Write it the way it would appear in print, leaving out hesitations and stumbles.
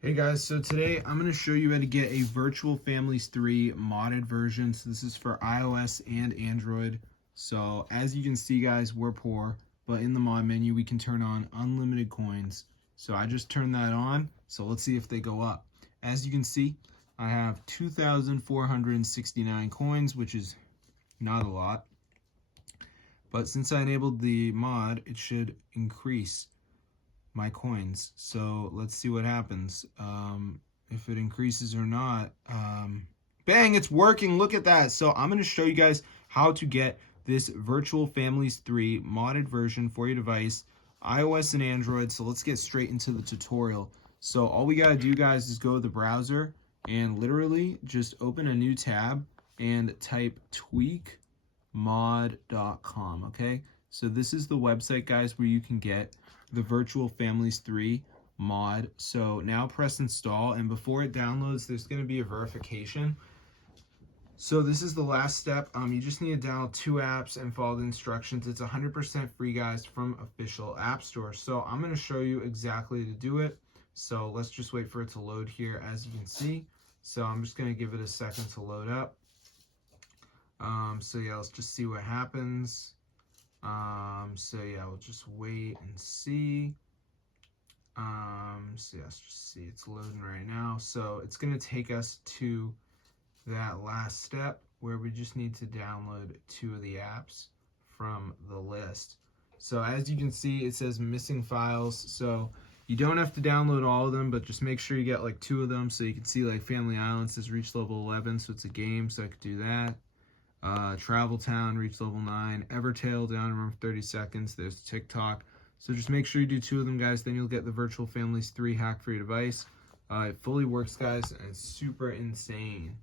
Hey guys, so today I'm going to show you how to get a Virtual Families 3 modded version. So this is for iOS and Android. So as you can see guys, we're poor, but in the mod menu we can turn on unlimited coins. So I just turned that on, so let's see if they go up. As you can see, I have 2,469 coins, which is not a lot. But since I enabled the mod, it should increase my coins. So let's see what happens. If it increases or not. Bang, it's working. Look at that. So I'm going to show you guys how to get this Virtual Families 3 modded version for your device, iOS and Android. So let's get straight into the tutorial. So all we got to do, guys, is go to the browser and literally just open a new tab and type tweakmod.com. Okay, so this is the website, guys, where you can get the Virtual Families 3 mod. So now press install, and before it downloads, there's going to be a verification. So this is the last step. You just need to download 2 apps and follow the instructions. It's 100% free, guys, from official app store. So I'm going to show you exactly to do it. So let's just wait for it to load here, as you can see. So I'm just going to give it a second to load up. So yeah, let's just see what happens. So yeah, we'll just wait and see. So yeah, let's just see, it's loading right now. So it's going to take us to that last step where we just need to download 2 of the apps from the list. So as you can see, it says missing files. So you don't have to download all of them, but just make sure you get like 2 of them. So you can see like Family Island says reach level 11, so it's a game, so I could do that. Travel Town, reach level 9, Evertail, down in 30 seconds. There's TikTok. So just make sure you do 2 of them, guys. Then you'll get the Virtual Families 3 hack for your device. It fully works, guys, and it's super insane.